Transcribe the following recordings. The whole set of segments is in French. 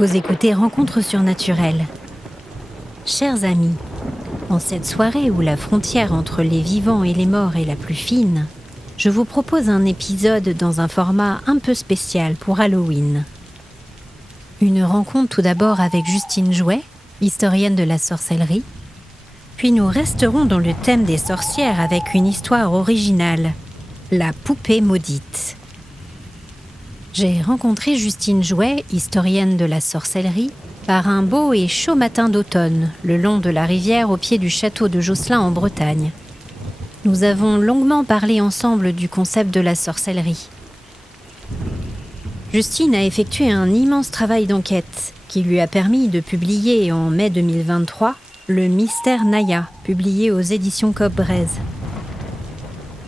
Vous écoutez Rencontres surnaturelles. Chers amis, en cette soirée où la frontière entre les vivants et les morts est la plus fine, je vous propose un épisode dans un format un peu spécial pour Halloween. Une rencontre tout d'abord avec Justine Jouet, historienne de la sorcellerie, puis nous resterons dans le thème des sorcières avec une histoire originale, la poupée maudite. J'ai rencontré Justine Jouet, historienne de la sorcellerie, par un beau et chaud matin d'automne, le long de la rivière au pied du château de Josselin en Bretagne. Nous avons longuement parlé ensemble du concept de la sorcellerie. Justine a effectué un immense travail d'enquête qui lui a permis de publier en mai 2023 Le Mystère Naya, publié aux éditions Cobb-Brez.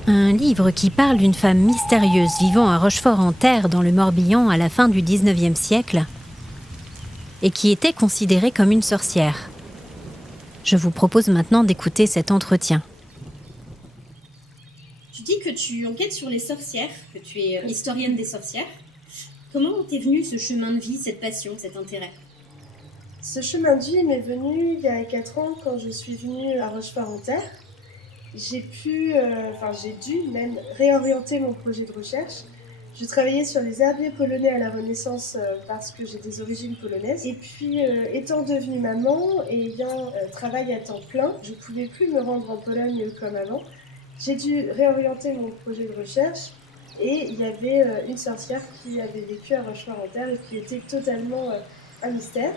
Un livre qui parle d'une femme mystérieuse vivant à Rochefort-en-Terre dans le Morbihan à la fin du XIXe siècle et qui était considérée comme une sorcière. Je vous propose maintenant d'écouter cet entretien. Tu dis que tu enquêtes sur les sorcières, que tu es historienne des sorcières. Comment t'es venu ce chemin de vie, cette passion, cet intérêt ? Ce chemin de vie m'est venu il y a 4 ans quand je suis venue à Rochefort-en-Terre. J'ai dû même réorienter mon projet de recherche. Je travaillais sur les herbiers polonais à la Renaissance parce que j'ai des origines polonaises. Et puis, étant devenue maman et ayant travail à temps plein, je ne pouvais plus me rendre en Pologne comme avant. J'ai dû réorienter mon projet de recherche et il y avait une sorcière qui avait vécu à Rochefort-en-Terre et qui était totalement un mystère.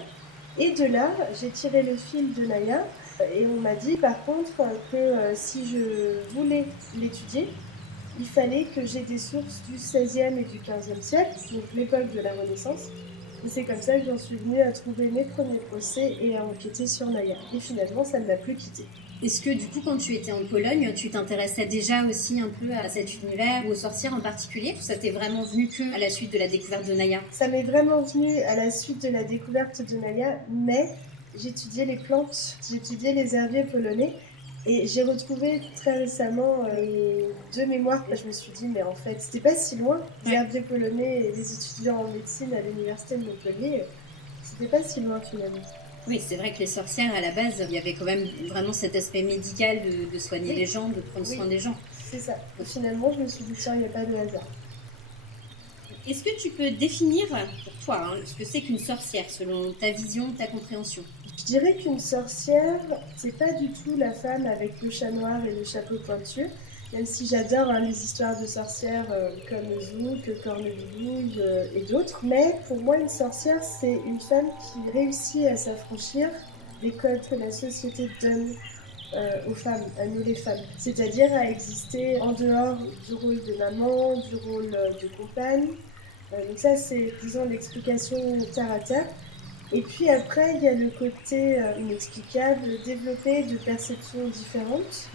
Et de là, j'ai tiré le fil de Naya et on m'a dit par contre que si je voulais l'étudier, il fallait que j'ai des sources du XVIe et du XVe siècle, donc l'époque de la Renaissance. Et c'est comme ça que j'en suis venue à trouver mes premiers procès et à enquêter sur Naya. Et finalement, ça ne m'a plus quittée. Est-ce que du coup, quand tu étais en Pologne, tu t'intéressais déjà aussi un peu à cet univers ou aux sorcières en particulier ? Ou ça t'est vraiment venu que à la suite de la découverte de Naya ? Ça m'est vraiment venu à la suite de la découverte de Naya, mais j'étudiais les plantes, j'étudiais les herbiers polonais. Et j'ai retrouvé très récemment les 2 mémoires. Je me suis dit, mais en fait, c'était pas si loin. Les herbiers polonais et les étudiants en médecine à l'université de Montpellier, c'était pas si loin finalement. Oui, c'est vrai que les sorcières, à la base, il y avait quand même vraiment cet aspect médical de soigner les gens, de prendre soin des gens. C'est ça. Et finalement, je me suis dit, tiens, il n'y a pas de hasard. Est-ce que tu peux définir pour toi ce que c'est qu'une sorcière, selon ta vision, ta compréhension ? Je dirais qu'une sorcière, c'est pas du tout la femme avec le chat noir et le chapeau pointu, même si j'adore les histoires de sorcières comme Zouk, Corneливouille et d'autres. Mais pour moi, une sorcière, c'est une femme qui réussit à s'affranchir des codes que la société donne aux femmes, à nous les femmes. C'est-à-dire à exister en dehors du rôle de maman, du rôle de compagne. Donc ça, c'est, disons, l'explication terre à terre. Et puis après, il y a le côté inexplicable, développé de perceptions différentes,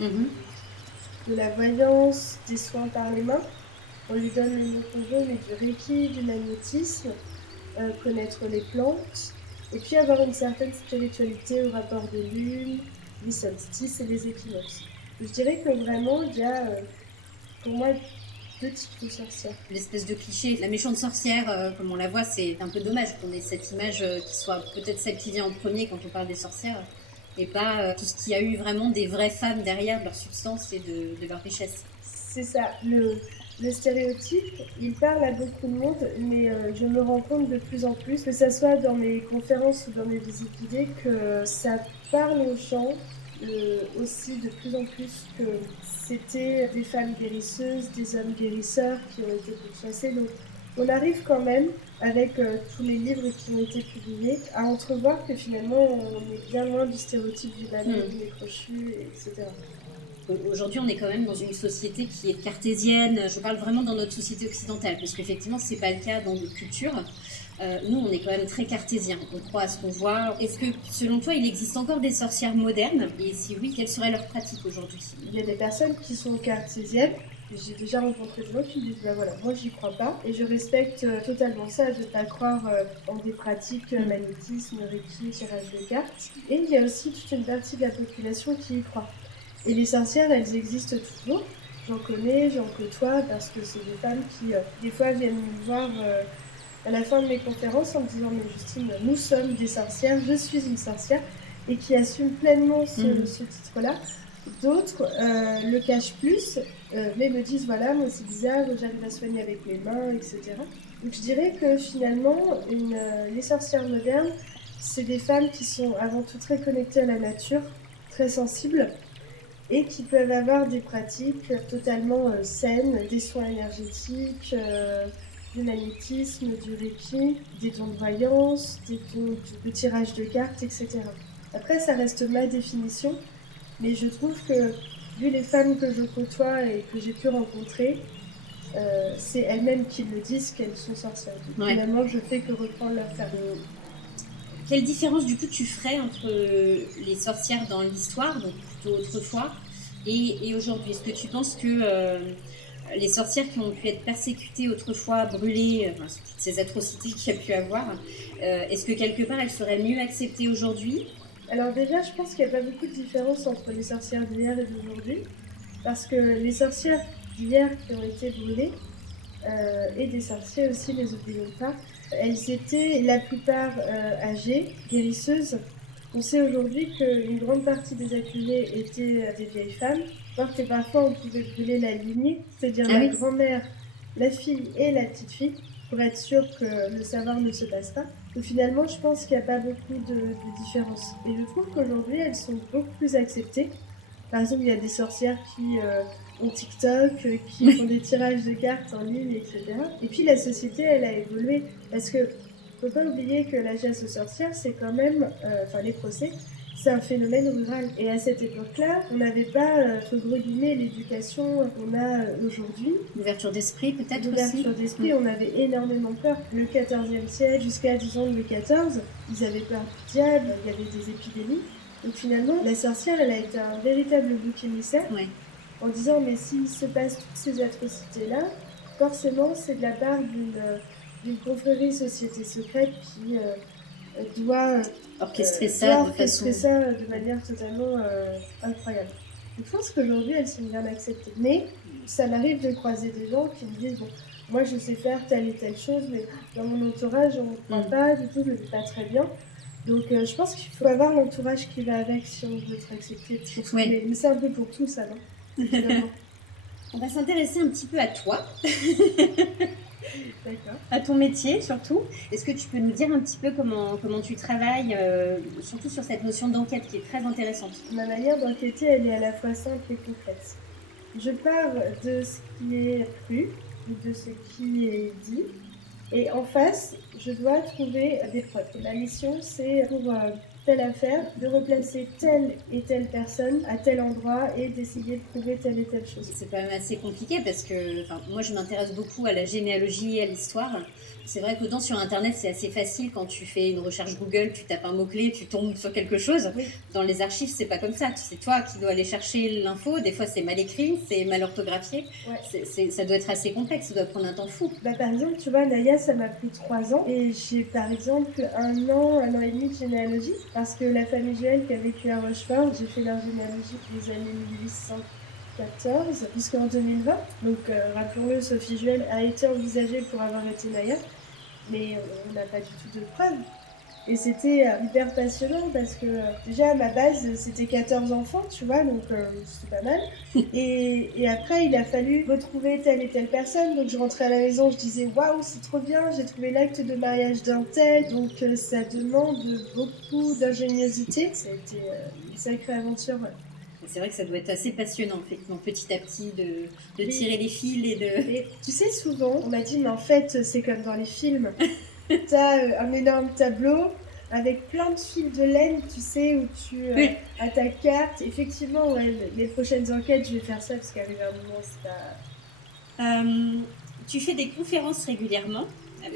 de la voyance, des soins par les mains. On lui donne le nom qu'on veut, mais du reiki, du magnétisme, connaître les plantes, et puis avoir une certaine spiritualité au rapport des lunes, les solstices et les équinoxes. Je dirais que vraiment, il y a, pour moi, 2 types de sorcières. L'espèce de cliché, la méchante sorcière, comme on la voit, c'est un peu dommage qu'on ait cette image qui soit peut-être celle qui vient en premier quand on parle des sorcières, et pas tout ce qu'il y a eu vraiment des vraies femmes derrière de leur substance et de leur richesse. C'est ça, le stéréotype, il parle à beaucoup de monde, mais je me rends compte de plus en plus, que ça soit dans mes conférences ou dans mes visites guidées, que ça parle aux gens aussi de plus en plus que c'était des femmes guérisseuses, des hommes guérisseurs qui ont été pourchassés. Donc on arrive quand même, avec tous les livres qui ont été publiés, à entrevoir que finalement on est bien loin du stéréotype du balai, du nez crochu, etc. Aujourd'hui, on est quand même dans une société qui est cartésienne. Je parle vraiment dans notre société occidentale, parce qu'effectivement, ce n'est pas le cas dans notre culture. Nous, on est quand même très cartésien. On croit à ce qu'on voit. Est-ce que, selon toi, il existe encore des sorcières modernes ? Et si oui, quelles seraient leurs pratiques aujourd'hui ? Il y a des personnes qui sont cartésiennes. J'ai déjà rencontré des gens qui me disent bah voilà, moi j'y crois pas et je respecte totalement ça de ne pas croire en des pratiques magnétisme, reiki, tirage de cartes. Et il y a aussi toute une partie de la population qui y croit. Et les sorcières, elles existent toujours. J'en connais, j'en côtoie parce que c'est des femmes qui des fois viennent me voir à la fin de mes conférences en me disant mais Justine, nous sommes des sorcières, je suis une sorcière, et qui assument pleinement ce titre-là. D'autres le cachent plus, mais me disent voilà, moi c'est bizarre, j'arrive à soigner avec mes mains, etc. Donc je dirais que finalement, les sorcières modernes, c'est des femmes qui sont avant tout très connectées à la nature, très sensibles, et qui peuvent avoir des pratiques totalement saines, des soins énergétiques, du magnétisme, du reiki, des dons de voyance, des dons de tirage de cartes, etc. Après, ça reste ma définition, mais je trouve que, vu les femmes que je côtoie et que j'ai pu rencontrer, c'est elles-mêmes qui le disent qu'elles sont sorcières. Ouais. Finalement, je fais que reprendre leur terme. Quelle différence du coup tu ferais entre les sorcières dans l'histoire, donc plutôt autrefois, et aujourd'hui? Est-ce que tu penses que les sorcières qui ont pu être persécutées autrefois, brûlées, enfin, toutes ces atrocités qu'il y a pu avoir, est-ce que quelque part elles seraient mieux acceptées aujourd'hui? Alors déjà, je pense qu'il n'y a pas beaucoup de différence entre les sorcières d'hier et d'aujourd'hui, parce que les sorcières d'hier qui ont été brûlées, et des sorciers aussi, les oublions pas, elles étaient la plupart âgées, guérisseuses. On sait aujourd'hui qu'une grande partie des accusés étaient des vieilles femmes, voire que parfois on pouvait brûler la lignée, c'est-à-dire la grand-mère, la fille et la petite-fille, pour être sûr que le savoir ne se passe pas. Donc finalement, je pense qu'il n'y a pas beaucoup de différence. Et je trouve qu'aujourd'hui, elles sont beaucoup plus acceptées. Par exemple, il y a des sorcières qui ont TikTok, qui font des tirages de cartes en ligne, etc. Et puis la société, elle a évolué. Parce que faut pas oublier que la chasse aux sorcières, c'est quand même, enfin les procès, c'est un phénomène rural. Et à cette époque-là, on n'avait pas, entre gros guillemets, l'éducation qu'on a aujourd'hui. L'ouverture d'esprit peut-être aussi. L'ouverture d'esprit, on avait énormément peur. Le XIVe siècle jusqu'à, disons, Louis XIV, ils avaient peur du diable, il y avait des épidémies. Donc finalement, la sorcière, elle a été un véritable bouc émissaire, en disant mais s'il se passe toutes ces atrocités-là, forcément c'est de la part d'une confrérie société secrète qui doit orchestrer ça de manière totalement incroyable. Je pense qu'aujourd'hui elles sont bien acceptées, mais ça m'arrive de croiser des gens qui me disent bon, moi je sais faire telle et telle chose, mais dans mon entourage on ne croit pas du tout, je ne le fais pas très bien. Donc je pense qu'il faut avoir l'entourage qui va avec si on veut être accepté. Mais c'est un peu pour tout ça, non? On va s'intéresser un petit peu à toi. D'accord. À ton métier surtout. Est-ce que tu peux nous dire un petit peu comment tu travailles, surtout sur cette notion d'enquête qui est très intéressante? Ma manière d'enquêter, elle est à la fois simple et concrète. Je pars de ce qui est cru, de ce qui est dit, et en face, je dois trouver des preuves. Ma mission, c'est pour telle affaire, de replacer telle et telle personne à tel endroit et d'essayer de prouver telle et telle chose. C'est quand même assez compliqué parce que moi je m'intéresse beaucoup à la généalogie et à l'histoire. C'est vrai qu'autant sur internet c'est assez facile, quand tu fais une recherche Google, tu tapes un mot-clé, tu tombes sur quelque chose. Oui. Dans les archives c'est pas comme ça, c'est toi qui dois aller chercher l'info, des fois c'est mal écrit, c'est mal orthographié. Ça doit être assez complexe, ça doit prendre un temps fou. Par exemple, tu vois, Naya, ça m'a pris 3 ans et j'ai par exemple un an et demi de généalogie parce que la famille Joël qui a vécu à Rochefort, j'ai fait leur généalogie des années 1814 jusqu'en 2020. Donc rappelons-le, Sophie Joël a été envisagée pour avoir été Naya, mais on n'a pas du tout de preuves. Et c'était hyper passionnant parce que déjà à ma base c'était 14 enfants, tu vois, donc c'était pas mal. Et après il a fallu retrouver telle et telle personne, donc je rentrais à la maison, je disais waouh c'est trop bien, j'ai trouvé l'acte de mariage d'un tel, donc ça demande beaucoup d'ingéniosité. Ça a été une sacrée aventure. Ouais. C'est vrai que ça doit être assez passionnant, effectivement, petit à petit, de tirer les fils et de... Et tu sais, souvent, on m'a dit, mais en fait, c'est comme dans les films. T'as un énorme tableau avec plein de fils de laine, tu sais, où tu as ta carte. Effectivement, ouais, les prochaines enquêtes, je vais faire ça, parce qu'arrivé à un moment, c'est pas... Tu fais des conférences régulièrement.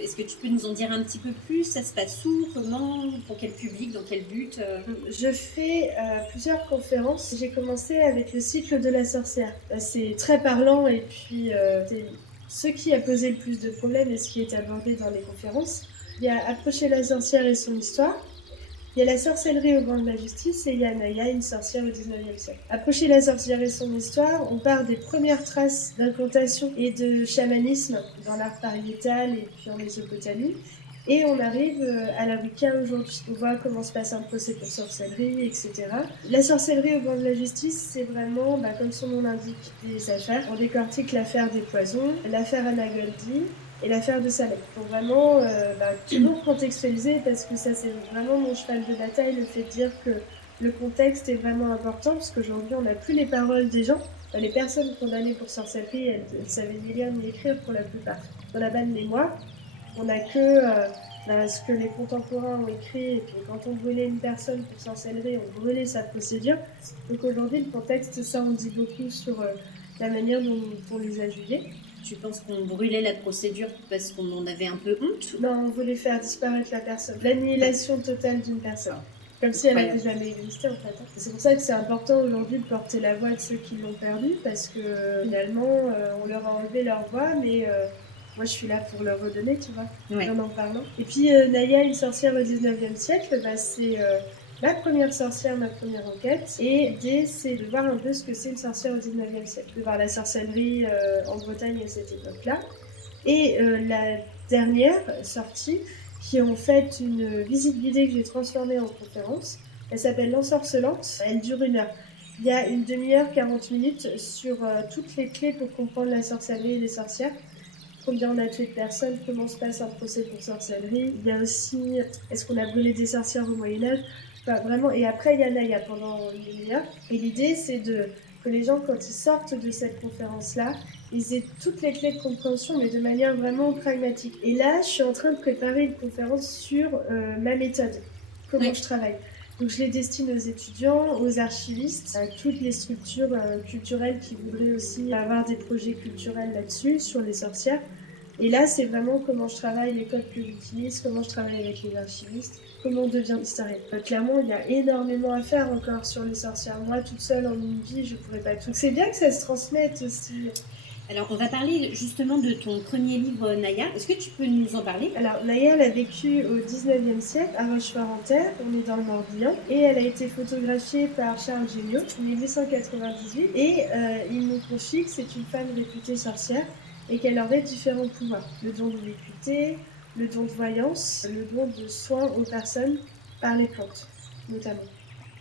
Est-ce que tu peux nous en dire un petit peu plus? Ça se passe où? Comment? Pour quel public? Dans quel but? Je fais plusieurs conférences. J'ai commencé avec le cycle de la sorcière. C'est très parlant et puis c'est ce qui a posé le plus de problèmes et ce qui est abordé dans les conférences. Il y a Approcher la sorcière et son histoire. Il y a la sorcellerie au banc de la justice et il y a Naya, une sorcière au 19e siècle. Approcher la sorcière et son histoire, on part des premières traces d'incantation et de chamanisme dans l'art pariétal et puis en Mésopotamie. Et on arrive à la Wicca aujourd'hui. On voit comment se passe un procès pour sorcellerie, etc. La sorcellerie au banc de la justice, c'est vraiment, comme son nom l'indique, des affaires. On décortique l'affaire des poisons, l'affaire Anna Goldie, et l'affaire de Salem. Pour vraiment toujours contextualiser, parce que ça c'est vraiment mon cheval de bataille, le fait de dire que le contexte est vraiment important, parce qu'aujourd'hui on n'a plus les paroles des gens. Les personnes condamnées pour sorcellerie, elles savaient ni lire ni écrire pour la plupart. On n'a pas de mémoire, on n'a que ce que les contemporains ont écrit, et puis quand on brûlait une personne pour sorcellerie, on brûlait sa procédure. Donc aujourd'hui, le contexte, ça on dit beaucoup sur la manière dont on les a jugés. Tu penses qu'on brûlait la procédure parce qu'on en avait un peu honte? Non, on voulait faire disparaître la personne. L'annihilation totale d'une personne. Comme si elle n'avait jamais existé en fait. C'est pour ça que c'est important aujourd'hui de porter la voix de ceux qui l'ont perdue, parce que finalement, on leur a enlevé leur voix, mais moi je suis là pour leur redonner, tu vois, en parlant. Et puis Naya, une sorcière au 19e siècle, c'est ma première sorcière, ma première enquête. Et l'idée, c'est de voir un peu ce que c'est une sorcière au 19e siècle, de voir la sorcellerie en Bretagne à cette époque-là. Et la dernière sortie, qui est en fait une visite guidée que j'ai transformée en conférence, elle s'appelle L'Ensorcelante, elle dure 1 heure. Il y a une demi-heure, 40 minutes sur toutes les clés pour comprendre la sorcellerie et les sorcières. Combien on a tué de personnes, comment se passe un procès pour sorcellerie. Il y a aussi, est-ce qu'on a brûlé des sorcières au Moyen-Âge? Vraiment. Et après, il y a Naya pendant une demi-heure. Et l'idée, c'est que les gens, quand ils sortent de cette conférence-là, ils aient toutes les clés de compréhension, mais de manière vraiment pragmatique. Et là, je suis en train de préparer une conférence sur ma méthode, comment je travaille. Donc je les destine aux étudiants, aux archivistes, à toutes les structures culturelles qui voudraient aussi avoir des projets culturels là-dessus, sur les sorcières. Et là, c'est vraiment comment je travaille, les codes que j'utilise, comment je travaille avec les archivistes, comment on devient historien. Clairement, il y a énormément à faire encore sur les sorcières. Moi, toute seule en une vie, je pourrais pas tout. C'est bien que ça se transmette aussi. Alors, on va parler justement de ton premier livre, Naya. Est-ce que tu peux nous en parler? Alors, Naya, elle a vécu au 19e siècle à Rochefort-en-Terre, on est dans le Morbihan, et elle a été photographiée par Charles Géniaux en 1898. Et il nous confie que c'est une femme réputée sorcière et qu'elle aurait différents pouvoirs. Le don de l'équité, le don de voyance, le don de soins aux personnes par les plantes, notamment.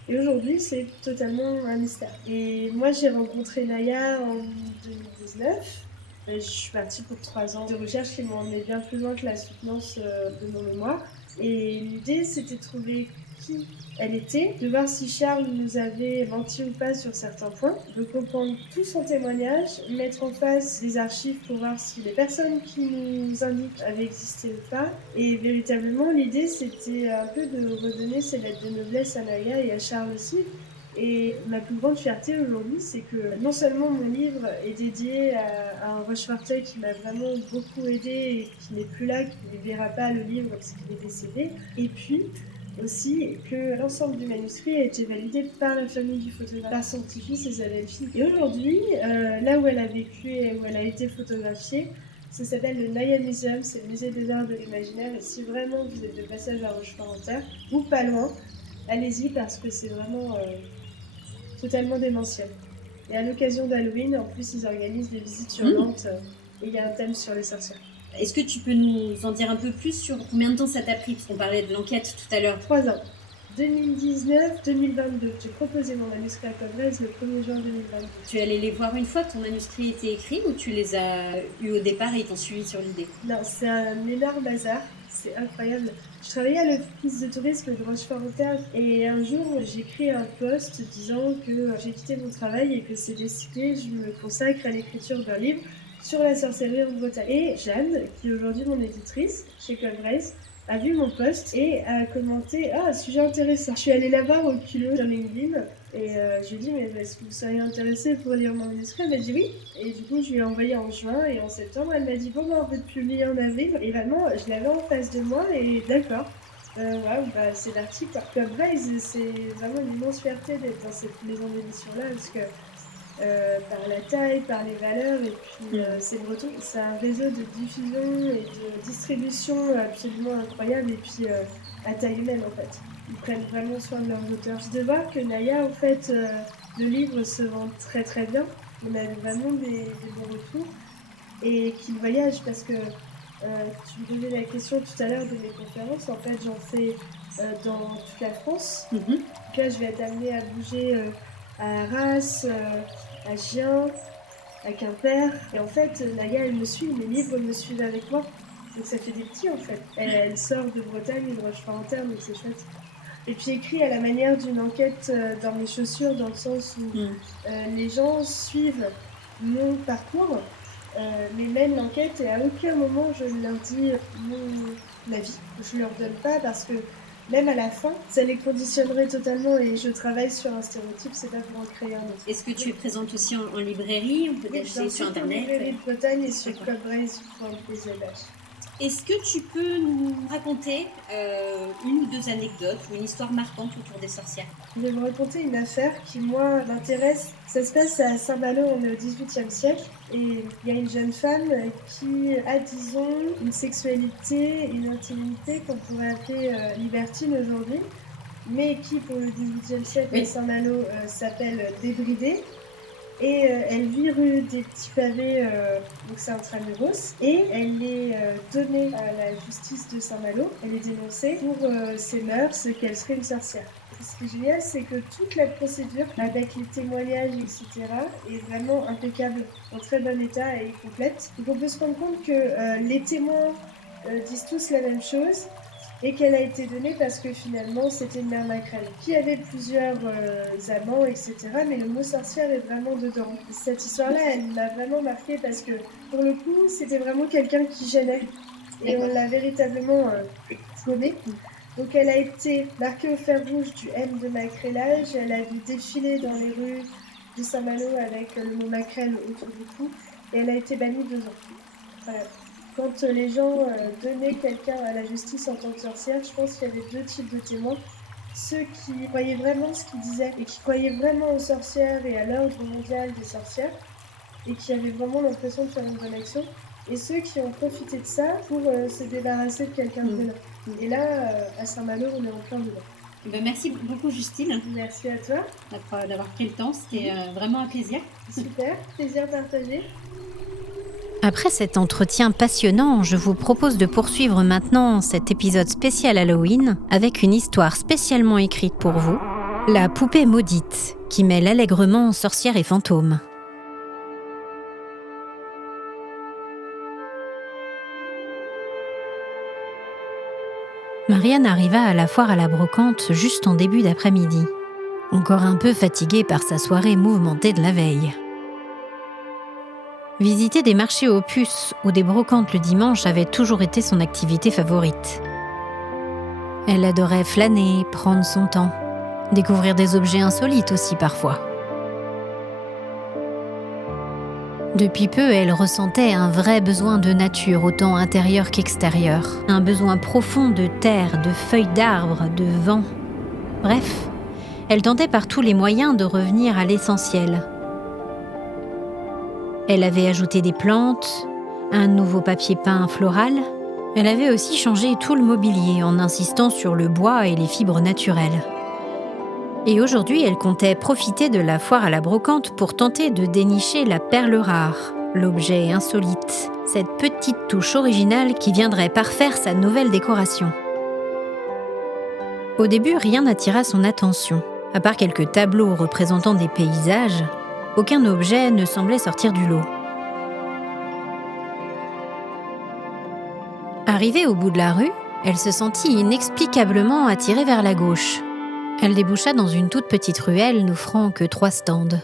Et aujourd'hui, c'est totalement un mystère. Et moi, j'ai rencontré Naya en 2019. Je suis partie pour 3 ans de recherche qui m'ont emmené bien plus loin que la soutenance de mon mémoire. Et l'idée, c'était de trouver qui elle était, de voir si Charles nous avait menti ou pas sur certains points, de comprendre tout son témoignage, mettre en face des archives pour voir si les personnes qui nous indiquent avaient existé ou pas. Et véritablement, l'idée, c'était un peu de redonner ces lettres de noblesse à Naya et à Charles aussi. Et ma plus grande fierté aujourd'hui, c'est que non seulement mon livre est dédié à un Rocheforteuil qui m'a vraiment beaucoup aidé et qui n'est plus là, qui ne verra pas le livre parce qu'il est décédé, et puis aussi que l'ensemble du manuscrit a été validé par la famille du photographe, par son petit-fils et sa belle-fille. Et aujourd'hui, là où elle a vécu et où elle a été photographiée, ça s'appelle le Naya Museum, c'est le musée des arts de l'imaginaire. Et si vraiment vous êtes de passage à Rochefort-en-Terre, ou pas loin, allez-y parce que c'est vraiment totalement démentiel. Et à l'occasion d'Halloween, en plus, ils organisent des visites hurlantes et il y a un thème sur les sorcières. Est-ce que tu peux nous en dire un peu plus sur combien de temps ça t'a pris? Parce qu'on parlait de l'enquête tout à l'heure. 3 ans. 2019-2022. J'ai proposé mon manuscrit à Cobrez le 1er juin 2022. Tu es allé les voir une fois que ton manuscrit était écrit ou tu les as eus au départ et ils t'ont suivi sur l'idée? Non, c'est un énorme bazar. C'est incroyable. Je travaillais à l'office de tourisme de Rochefort-en-Terre et un jour, j'écris un post disant que j'ai quitté mon travail et que c'est décidé, je me consacre à l'écriture d'un livre sur la sorcellerie en Bretagne. Et Jeanne, qui est aujourd'hui mon éditrice chez Cobrez, a vu mon post et a commenté « Ah, sujet intéressant ». Je suis allée la voir au culot sur LinkedIn et je lui ai dit « Mais est-ce que vous seriez intéressée pour lire mon manuscrit ?» Elle m'a dit « Oui ». Et du coup, je lui ai envoyé en juin et en septembre, elle m'a dit « Bon, on peut te publier en avril ». Et vraiment, je l'avais en face de moi et d'accord. C'est l'article. Cobrez, c'est vraiment une immense fierté d'être dans cette maison d'édition-là parce que par la taille, par les valeurs. Et puis c'est breton, c'est un réseau de diffusion et de distribution absolument incroyable. Et puis à taille humaine en fait. Ils prennent vraiment soin de leurs auteurs. Je de voir que Naya, en fait, le livre se vend très très bien. On a vraiment des bons retours. Et qu'il voyage parce que tu me posais la question tout à l'heure de mes conférences. En fait, j'en fais dans toute la France. Donc là, je vais être amenée à bouger à Arras, à Gien, à Quimper. Et en fait, Naya, elle me suit, mes livres me suivent avec moi. Donc ça fait des petits en fait. Elle sort de Bretagne, de Rochefort-en-Terre, donc c'est chouette. Et puis écrit à la manière d'une enquête dans mes chaussures, dans le sens où les gens suivent mon parcours, mais mènent l'enquête, et à aucun moment je leur dis mon avis. Je leur donne pas, parce que même à la fin, ça les conditionnerait totalement, et je travaille sur un stéréotype, c'est pas pour en créer un autre. Est-ce que tu es présente aussi en librairie? On peut acheter sur Internet? En librairie de Bretagne et sur clubbraise.pzh. Est-ce que tu peux nous raconter une ou deux anecdotes ou une histoire marquante autour des sorcières? Je vais vous raconter une affaire qui, moi, m'intéresse. Ça se passe à Saint-Malo, on est au XVIIIe siècle. Et il y a une jeune femme qui a, disons, une sexualité, une intimité qu'on pourrait appeler libertine aujourd'hui, mais qui, pour le XVIIIe siècle à Saint-Malo, s'appelle débridée. Et elle vit rue des Petits Pavés, donc c'est intramuros, et elle est donnée à la justice de Saint-Malo. Elle est dénoncée pour ses mœurs, qu'elle serait une sorcière. Ce qui est génial, c'est que toute la procédure, avec les témoignages, etc., est vraiment impeccable, en très bon état et complète. Donc on peut se rendre compte que les témoins disent tous la même chose, et qu'elle a été donnée parce que finalement c'était une mère maquerelle qui avait plusieurs amants, etc. Mais le mot sorcière est vraiment dedans. Cette histoire-là, elle m'a vraiment marquée parce que pour le coup, c'était vraiment quelqu'un qui gênait. Et on l'a véritablement gommée. Donc elle a été marquée au fer rouge du M de maquerellage. Elle a vu défiler dans les rues de Saint-Malo avec le mot maquerelle autour du cou. Et elle a été bannie 2 ans. Voilà. Quand les gens donnaient quelqu'un à la justice en tant que sorcière, je pense qu'il y avait 2 types de témoins. Ceux qui croyaient vraiment ce qu'ils disaient et qui croyaient vraiment aux sorcières et à l'ordre mondial des sorcières et qui avaient vraiment l'impression de faire une bonne action. Et ceux qui ont profité de ça pour se débarrasser de quelqu'un de violent. Et là, à Saint-Malo, on est en plein dedans. Ben, merci beaucoup Justine. Merci à toi. D'avoir pris le temps, c'était vraiment un plaisir. Super, plaisir partagé. Après cet entretien passionnant, je vous propose de poursuivre maintenant cet épisode spécial Halloween avec une histoire spécialement écrite pour vous, La poupée maudite, qui mêle allègrement sorcière et fantôme. Marianne arriva à la foire à la brocante juste en début d'après-midi, encore un peu fatiguée par sa soirée mouvementée de la veille. Visiter des marchés aux puces ou des brocantes le dimanche avait toujours été son activité favorite. Elle adorait flâner, prendre son temps, découvrir des objets insolites aussi parfois. Depuis peu, elle ressentait un vrai besoin de nature, autant intérieur qu'extérieur. Un besoin profond de terre, de feuilles d'arbres, de vent. Bref, elle tentait par tous les moyens de revenir à l'essentiel. Elle avait ajouté des plantes, un nouveau papier peint floral. Elle avait aussi changé tout le mobilier en insistant sur le bois et les fibres naturelles. Et aujourd'hui, elle comptait profiter de la foire à la brocante pour tenter de dénicher la perle rare, l'objet insolite, cette petite touche originale qui viendrait parfaire sa nouvelle décoration. Au début, rien n'attira son attention. À part quelques tableaux représentant des paysages, aucun objet ne semblait sortir du lot. Arrivée au bout de la rue, elle se sentit inexplicablement attirée vers la gauche. Elle déboucha dans une toute petite ruelle n'offrant que 3 stands.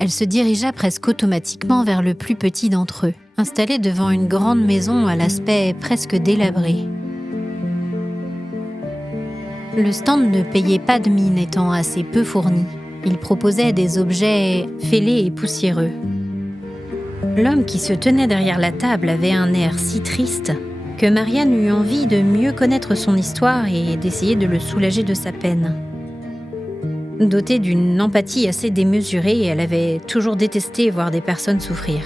Elle se dirigea presque automatiquement vers le plus petit d'entre eux, installé devant une grande maison à l'aspect presque délabré. Le stand ne payait pas de mine étant assez peu fourni. Il proposait des objets fêlés et poussiéreux. L'homme qui se tenait derrière la table avait un air si triste que Marianne eut envie de mieux connaître son histoire et d'essayer de le soulager de sa peine. Dotée d'une empathie assez démesurée, elle avait toujours détesté voir des personnes souffrir.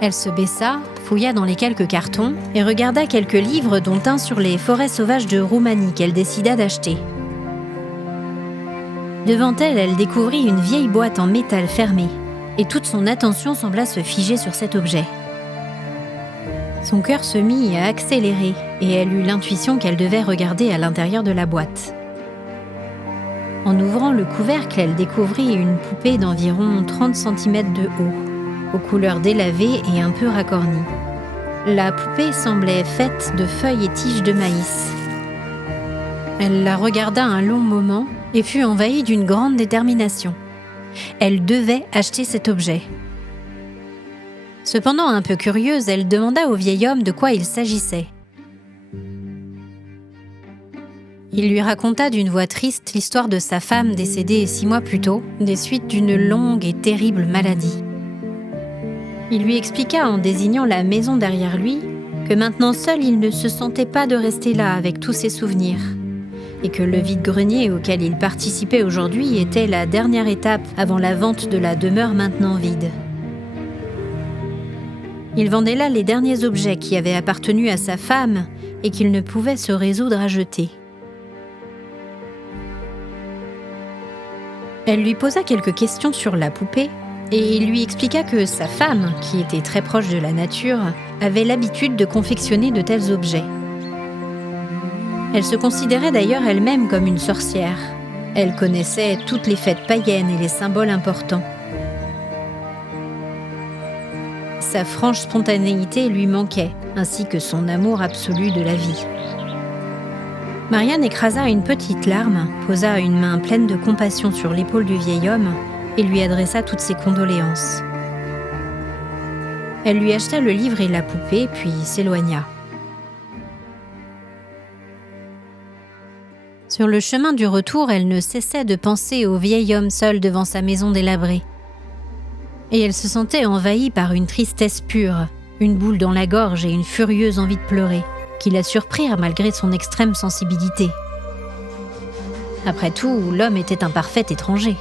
Elle se baissa, fouilla dans les quelques cartons et regarda quelques livres, dont un sur les forêts sauvages de Roumanie qu'elle décida d'acheter. Devant elle, elle découvrit une vieille boîte en métal fermée, et toute son attention sembla se figer sur cet objet. Son cœur se mit à accélérer, et elle eut l'intuition qu'elle devait regarder à l'intérieur de la boîte. En ouvrant le couvercle, elle découvrit une poupée d'environ 30 cm de haut, aux couleurs délavées et un peu racornies. La poupée semblait faite de feuilles et tiges de maïs. Elle la regarda un long moment et fut envahie d'une grande détermination. Elle devait acheter cet objet. Cependant, un peu curieuse, elle demanda au vieil homme de quoi il s'agissait. Il lui raconta d'une voix triste l'histoire de sa femme décédée 6 mois plus tôt, des suites d'une longue et terrible maladie. Il lui expliqua en désignant la maison derrière lui que maintenant seul il ne se sentait pas de rester là avec tous ses souvenirs, et que le vide-grenier auquel il participait aujourd'hui était la dernière étape avant la vente de la demeure maintenant vide. Il vendait là les derniers objets qui avaient appartenu à sa femme et qu'il ne pouvait se résoudre à jeter. Elle lui posa quelques questions sur la poupée et il lui expliqua que sa femme, qui était très proche de la nature, avait l'habitude de confectionner de tels objets. Elle se considérait d'ailleurs elle-même comme une sorcière. Elle connaissait toutes les fêtes païennes et les symboles importants. Sa franche spontanéité lui manquait, ainsi que son amour absolu de la vie. Marianne écrasa une petite larme, posa une main pleine de compassion sur l'épaule du vieil homme et lui adressa toutes ses condoléances. Elle lui acheta le livre et la poupée, puis s'éloigna. Sur le chemin du retour, elle ne cessait de penser au vieil homme seul devant sa maison délabrée. Et elle se sentait envahie par une tristesse pure, une boule dans la gorge et une furieuse envie de pleurer, qui la surprirent malgré son extrême sensibilité. Après tout, l'homme était un parfait étranger.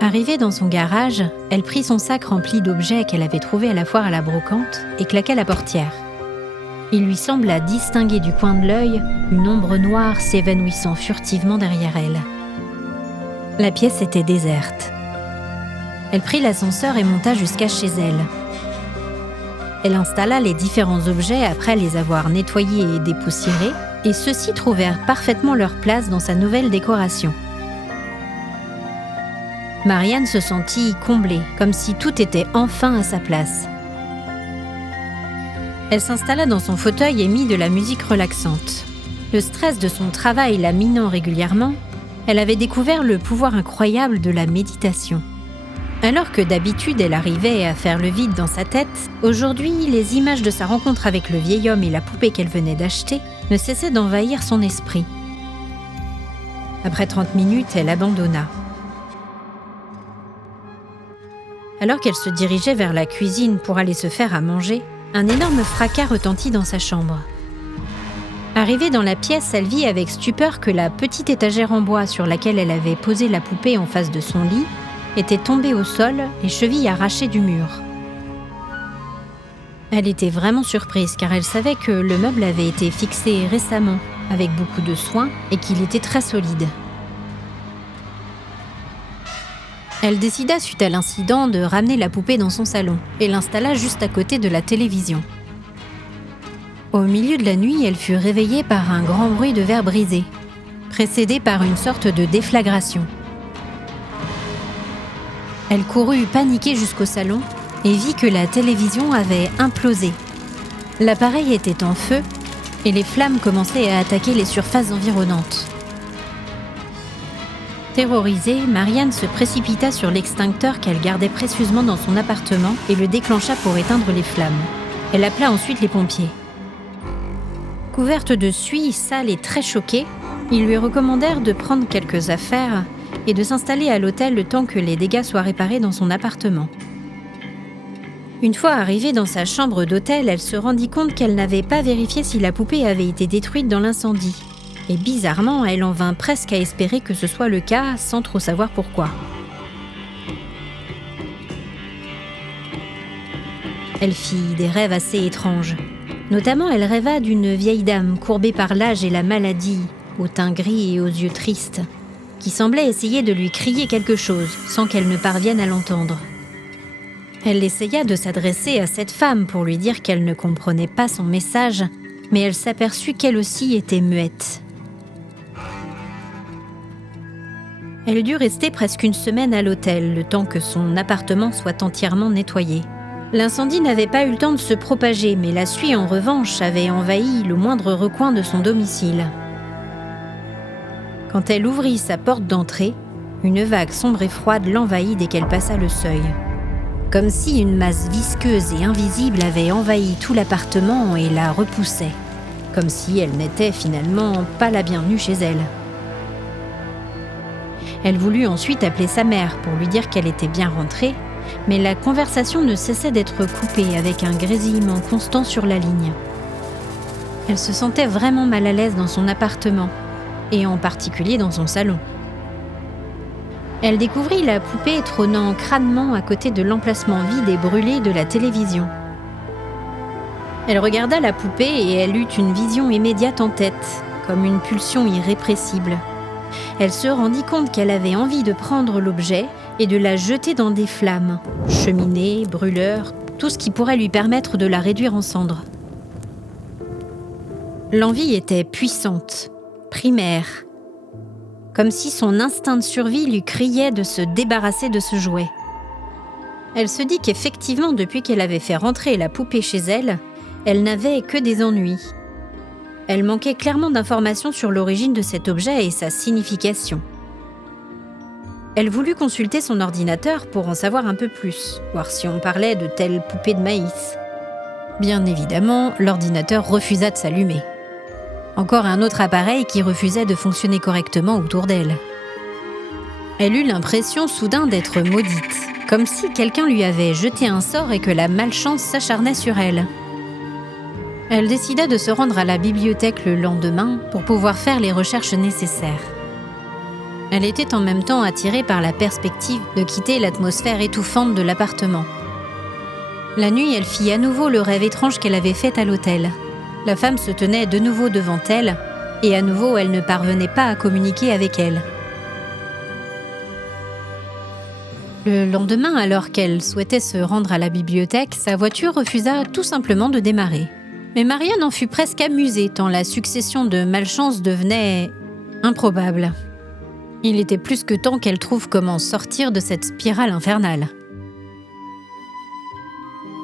Arrivée dans son garage, elle prit son sac rempli d'objets qu'elle avait trouvés à la foire à la brocante et claqua la portière. Il lui sembla distinguer du coin de l'œil une ombre noire s'évanouissant furtivement derrière elle. La pièce était déserte. Elle prit l'ascenseur et monta jusqu'à chez elle. Elle installa les différents objets après les avoir nettoyés et dépoussiérés, et ceux-ci trouvèrent parfaitement leur place dans sa nouvelle décoration. Marianne se sentit comblée, comme si tout était enfin à sa place. Elle s'installa dans son fauteuil et mit de la musique relaxante. Le stress de son travail la minant régulièrement, elle avait découvert le pouvoir incroyable de la méditation. Alors que d'habitude elle arrivait à faire le vide dans sa tête, aujourd'hui les images de sa rencontre avec le vieil homme et la poupée qu'elle venait d'acheter ne cessaient d'envahir son esprit. Après 30 minutes, elle abandonna. Alors qu'elle se dirigeait vers la cuisine pour aller se faire à manger, un énorme fracas retentit dans sa chambre. Arrivée dans la pièce, elle vit avec stupeur que la petite étagère en bois sur laquelle elle avait posé la poupée en face de son lit était tombée au sol, les chevilles arrachées du mur. Elle était vraiment surprise car elle savait que le meuble avait été fixé récemment, avec beaucoup de soin, et qu'il était très solide. Elle décida, suite à l'incident, de ramener la poupée dans son salon et l'installa juste à côté de la télévision. Au milieu de la nuit, elle fut réveillée par un grand bruit de verre brisé, précédé par une sorte de déflagration. Elle courut paniquée jusqu'au salon et vit que la télévision avait implosé. L'appareil était en feu et les flammes commençaient à attaquer les surfaces environnantes. Terrorisée, Marianne se précipita sur l'extincteur qu'elle gardait précieusement dans son appartement et le déclencha pour éteindre les flammes. Elle appela ensuite les pompiers. Couverte de suie, sale et très choquée, ils lui recommandèrent de prendre quelques affaires et de s'installer à l'hôtel le temps que les dégâts soient réparés dans son appartement. Une fois arrivée dans sa chambre d'hôtel, elle se rendit compte qu'elle n'avait pas vérifié si la poupée avait été détruite dans l'incendie. Et bizarrement, elle en vint presque à espérer que ce soit le cas, sans trop savoir pourquoi. Elle fit des rêves assez étranges. Notamment, elle rêva d'une vieille dame courbée par l'âge et la maladie, au teint gris et aux yeux tristes, qui semblait essayer de lui crier quelque chose, sans qu'elle ne parvienne à l'entendre. Elle essaya de s'adresser à cette femme pour lui dire qu'elle ne comprenait pas son message, mais elle s'aperçut qu'elle aussi était muette. Elle dut rester presque une semaine à l'hôtel, le temps que son appartement soit entièrement nettoyé. L'incendie n'avait pas eu le temps de se propager, mais la suie, en revanche, avait envahi le moindre recoin de son domicile. Quand elle ouvrit sa porte d'entrée, une vague sombre et froide l'envahit dès qu'elle passa le seuil. Comme si une masse visqueuse et invisible avait envahi tout l'appartement et la repoussait. Comme si elle n'était finalement pas la bienvenue chez elle. Elle voulut ensuite appeler sa mère pour lui dire qu'elle était bien rentrée, mais la conversation ne cessait d'être coupée avec un grésillement constant sur la ligne. Elle se sentait vraiment mal à l'aise dans son appartement, et en particulier dans son salon. Elle découvrit la poupée trônant crânement à côté de l'emplacement vide et brûlé de la télévision. Elle regarda la poupée et elle eut une vision immédiate en tête, comme une pulsion irrépressible. Elle se rendit compte qu'elle avait envie de prendre l'objet et de la jeter dans des flammes, cheminées, brûleurs, tout ce qui pourrait lui permettre de la réduire en cendres. L'envie était puissante, primaire, comme si son instinct de survie lui criait de se débarrasser de ce jouet. Elle se dit qu'effectivement, depuis qu'elle avait fait rentrer la poupée chez elle, elle n'avait que des ennuis. Elle manquait clairement d'informations sur l'origine de cet objet et sa signification. Elle voulut consulter son ordinateur pour en savoir un peu plus, voir si on parlait de telle poupée de maïs. Bien évidemment, l'ordinateur refusa de s'allumer. Encore un autre appareil qui refusait de fonctionner correctement autour d'elle. Elle eut l'impression soudain d'être maudite, comme si quelqu'un lui avait jeté un sort et que la malchance s'acharnait sur elle. Elle décida de se rendre à la bibliothèque le lendemain pour pouvoir faire les recherches nécessaires. Elle était en même temps attirée par la perspective de quitter l'atmosphère étouffante de l'appartement. La nuit, elle fit à nouveau le rêve étrange qu'elle avait fait à l'hôtel. La femme se tenait de nouveau devant elle, et à nouveau elle ne parvenait pas à communiquer avec elle. Le lendemain, alors qu'elle souhaitait se rendre à la bibliothèque, sa voiture refusa tout simplement de démarrer. Mais Marianne en fut presque amusée tant la succession de malchances devenait improbable. Il était plus que temps qu'elle trouve comment sortir de cette spirale infernale.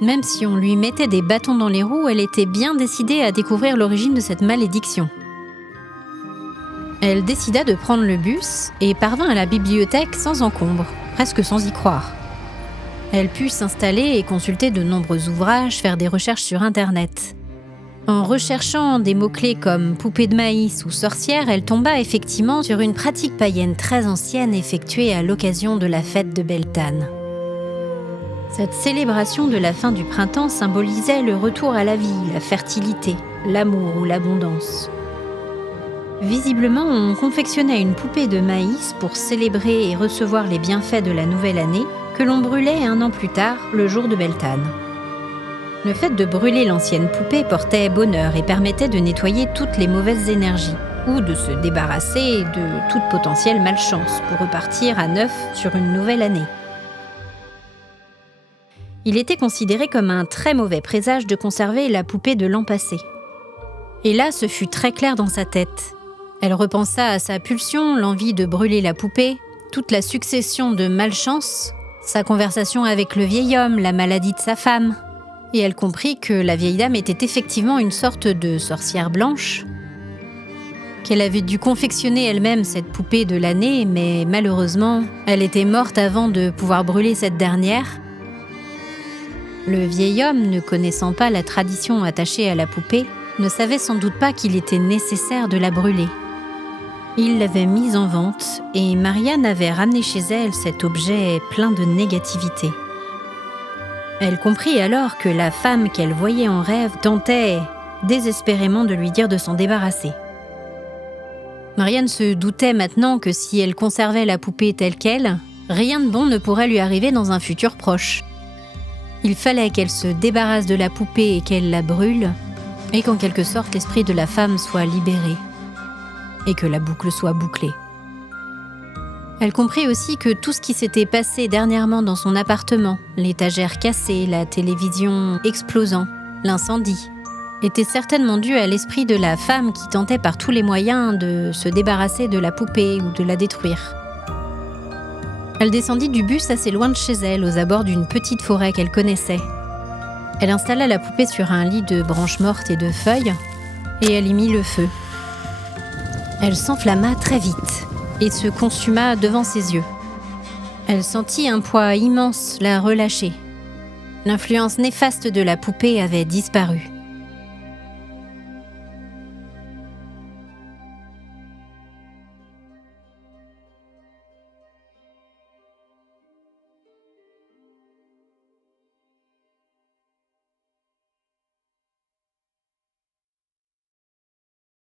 Même si on lui mettait des bâtons dans les roues, elle était bien décidée à découvrir l'origine de cette malédiction. Elle décida de prendre le bus et parvint à la bibliothèque sans encombre, presque sans y croire. Elle put s'installer et consulter de nombreux ouvrages, faire des recherches sur Internet. En recherchant des mots-clés comme poupée de maïs ou sorcière, elle tomba effectivement sur une pratique païenne très ancienne effectuée à l'occasion de la fête de Beltane. Cette célébration de la fin du printemps symbolisait le retour à la vie, la fertilité, l'amour ou l'abondance. Visiblement, on confectionnait une poupée de maïs pour célébrer et recevoir les bienfaits de la nouvelle année que l'on brûlait 1 an plus tard, le jour de Beltane. Le fait de brûler l'ancienne poupée portait bonheur et permettait de nettoyer toutes les mauvaises énergies ou de se débarrasser de toute potentielle malchance pour repartir à neuf sur une nouvelle année. Il était considéré comme un très mauvais présage de conserver la poupée de l'an passé. Et là, ce fut très clair dans sa tête. Elle repensa à sa pulsion, l'envie de brûler la poupée, toute la succession de malchances, sa conversation avec le vieil homme, la maladie de sa femme. Et elle comprit que la vieille dame était effectivement une sorte de sorcière blanche, qu'elle avait dû confectionner elle-même cette poupée de l'année, mais malheureusement, elle était morte avant de pouvoir brûler cette dernière. Le vieil homme, ne connaissant pas la tradition attachée à la poupée, ne savait sans doute pas qu'il était nécessaire de la brûler. Il l'avait mise en vente et Marianne avait ramené chez elle cet objet plein de négativité. Elle comprit alors que la femme qu'elle voyait en rêve tentait désespérément de lui dire de s'en débarrasser. Marianne se doutait maintenant que si elle conservait la poupée telle qu'elle, rien de bon ne pourrait lui arriver dans un futur proche. Il fallait qu'elle se débarrasse de la poupée et qu'elle la brûle, et qu'en quelque sorte l'esprit de la femme soit libéré, et que la boucle soit bouclée. Elle comprit aussi que tout ce qui s'était passé dernièrement dans son appartement, l'étagère cassée, la télévision explosant, l'incendie, était certainement dû à l'esprit de la femme qui tentait par tous les moyens de se débarrasser de la poupée ou de la détruire. Elle descendit du bus assez loin de chez elle, aux abords d'une petite forêt qu'elle connaissait. Elle installa la poupée sur un lit de branches mortes et de feuilles, et elle y mit le feu. Elle s'enflamma très vite et se consuma devant ses yeux. Elle sentit un poids immense la relâcher. L'influence néfaste de la poupée avait disparu.